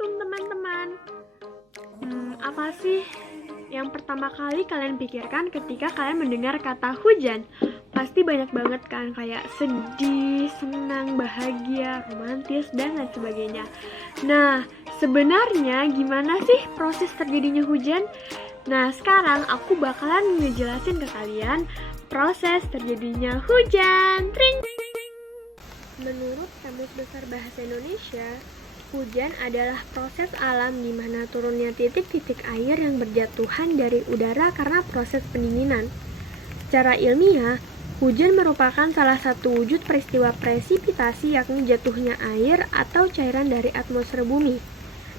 Assalamualaikum teman-teman. Apa sih yang pertama kali kalian pikirkan ketika kalian mendengar kata hujan? Pasti banyak banget kan, kayak sedih, senang, bahagia, romantis, dan lain sebagainya. Nah, sebenarnya gimana sih proses terjadinya hujan? Nah, sekarang aku bakalan ngejelasin ke kalian proses terjadinya hujan. Tring! Menurut Kamus Besar Bahasa Indonesia, hujan adalah proses alam di mana turunnya titik-titik air yang berjatuhan dari udara karena proses pendinginan. Secara ilmiah, hujan merupakan salah satu wujud peristiwa presipitasi, yakni jatuhnya air atau cairan dari atmosfer bumi.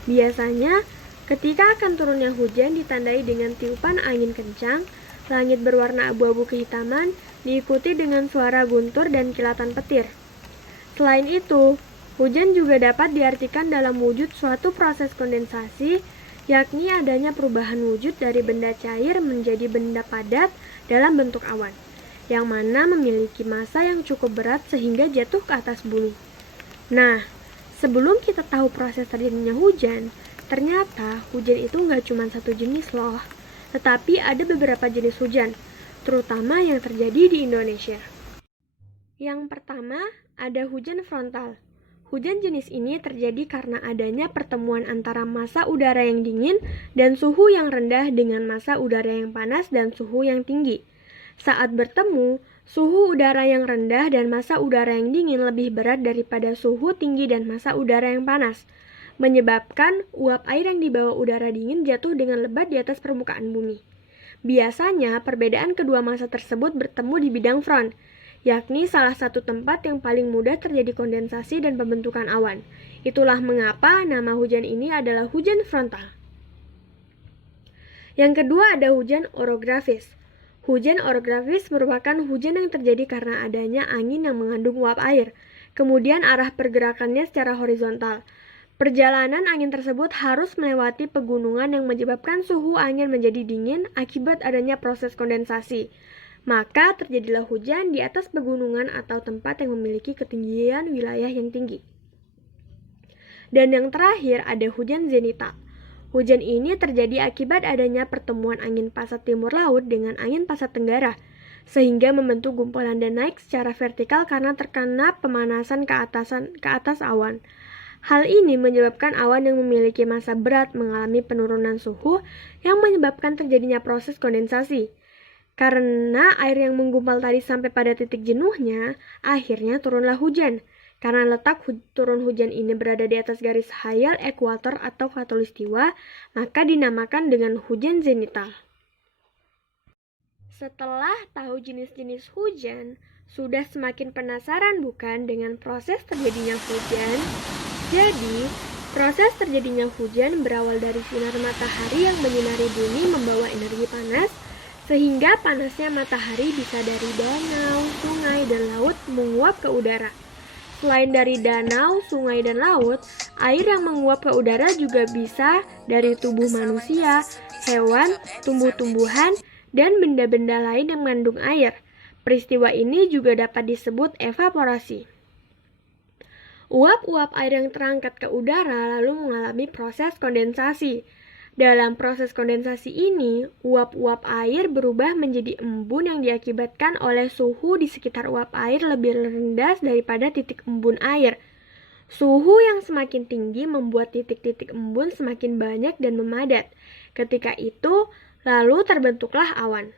Biasanya, ketika akan turunnya hujan ditandai dengan tiupan angin kencang, langit berwarna abu-abu kehitaman, diikuti dengan suara guntur dan kilatan petir. Selain itu, hujan juga dapat diartikan dalam wujud suatu proses kondensasi, yakni adanya perubahan wujud dari benda cair menjadi benda padat dalam bentuk awan, yang mana memiliki massa yang cukup berat sehingga jatuh ke atas bumi. Nah, sebelum kita tahu proses terjadinya hujan, ternyata hujan itu nggak cuma satu jenis loh, tetapi ada beberapa jenis hujan, terutama yang terjadi di Indonesia. Yang pertama, ada hujan frontal. Hujan jenis ini terjadi karena adanya pertemuan antara massa udara yang dingin dan suhu yang rendah dengan massa udara yang panas dan suhu yang tinggi. Saat bertemu, suhu udara yang rendah dan massa udara yang dingin lebih berat daripada suhu tinggi dan massa udara yang panas, menyebabkan uap air yang dibawa udara dingin jatuh dengan lebat di atas permukaan bumi. Biasanya, perbedaan kedua massa tersebut bertemu di bidang front, yakni salah satu tempat yang paling mudah terjadi kondensasi dan pembentukan awan. Itulah mengapa nama hujan ini adalah hujan frontal. Yang kedua ada hujan orografis. Hujan orografis merupakan hujan yang terjadi karena adanya angin yang mengandung uap air, kemudian arah pergerakannya secara horizontal. Perjalanan angin tersebut harus melewati pegunungan yang menyebabkan suhu angin menjadi dingin akibat adanya proses kondensasi. Maka terjadilah hujan di atas pegunungan atau tempat yang memiliki ketinggian wilayah yang tinggi. Dan yang terakhir ada hujan zenital. Hujan ini terjadi akibat adanya pertemuan angin pasat timur laut dengan angin pasat tenggara, sehingga membentuk gumpalan dan naik secara vertikal karena terkena pemanasan ke atas awan. Hal ini menyebabkan awan yang memiliki massa berat mengalami penurunan suhu yang menyebabkan terjadinya proses kondensasi. Karena air yang menggumpal tadi sampai pada titik jenuhnya, akhirnya turunlah hujan. Karena letak turun hujan ini berada di atas garis hayal ekuator atau khatulistiwa, maka dinamakan dengan hujan zenital. Setelah tahu jenis-jenis hujan, sudah semakin penasaran bukan dengan proses terjadinya hujan? Jadi, proses terjadinya hujan berawal dari sinar matahari yang menyinari bumi membawa energi panas, sehingga panasnya matahari bisa dari danau, sungai, dan laut menguap ke udara. Selain dari danau, sungai, dan laut, air yang menguap ke udara juga bisa dari tubuh manusia, hewan, tumbuh-tumbuhan, dan benda-benda lain yang mengandung air. Peristiwa ini juga dapat disebut evaporasi. Uap-uap air yang terangkat ke udara lalu mengalami proses kondensasi. Dalam proses kondensasi ini, uap-uap air berubah menjadi embun yang diakibatkan oleh suhu di sekitar uap air lebih rendah daripada titik embun air. Suhu yang semakin tinggi membuat titik-titik embun semakin banyak dan memadat. Ketika itu, lalu terbentuklah awan.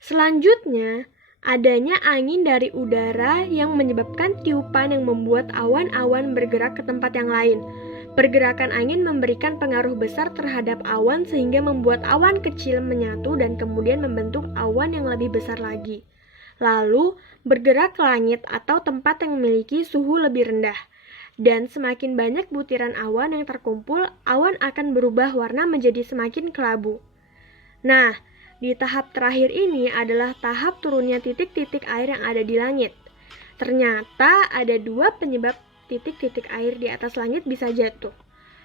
Selanjutnya, adanya angin dari udara yang menyebabkan tiupan yang membuat awan-awan bergerak ke tempat yang lain. Pergerakan angin memberikan pengaruh besar terhadap awan sehingga membuat awan kecil menyatu dan kemudian membentuk awan yang lebih besar lagi. Lalu bergerak ke langit atau tempat yang memiliki suhu lebih rendah. Dan semakin banyak butiran awan yang terkumpul, awan akan berubah warna menjadi semakin kelabu. Nah, di tahap terakhir ini adalah tahap turunnya titik-titik air yang ada di langit. Ternyata ada dua penyebab titik-titik air di atas langit bisa jatuh.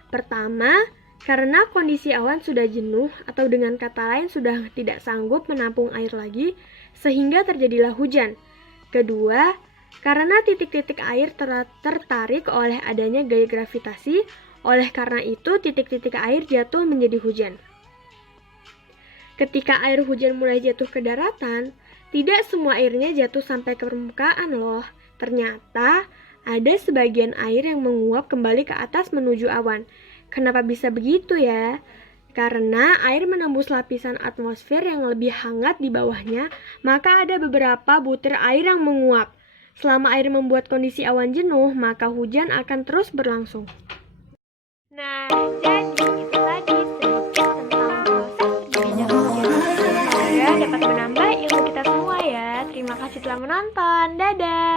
Pertama, karena kondisi awan sudah jenuh atau dengan kata lain sudah tidak sanggup menampung air lagi, sehingga terjadilah hujan. Kedua, Karena titik-titik air tertarik oleh adanya gaya gravitasi, oleh karena itu titik-titik air jatuh menjadi hujan. Ketika air hujan mulai jatuh ke daratan, tidak semua airnya jatuh sampai ke permukaan loh. Ternyata ada sebagian air yang menguap kembali ke atas menuju awan. Kenapa bisa begitu ya? Karena air menembus lapisan atmosfer yang lebih hangat di bawahnya, maka ada beberapa butir air yang menguap. Selama air membuat kondisi awan jenuh, maka hujan akan terus berlangsung. Nah, jadi itu tadi sedikit tentang proses terjadinya hujan. Semoga dapat menambah ilmu kita semua ya. Terima kasih telah menonton. Dadah!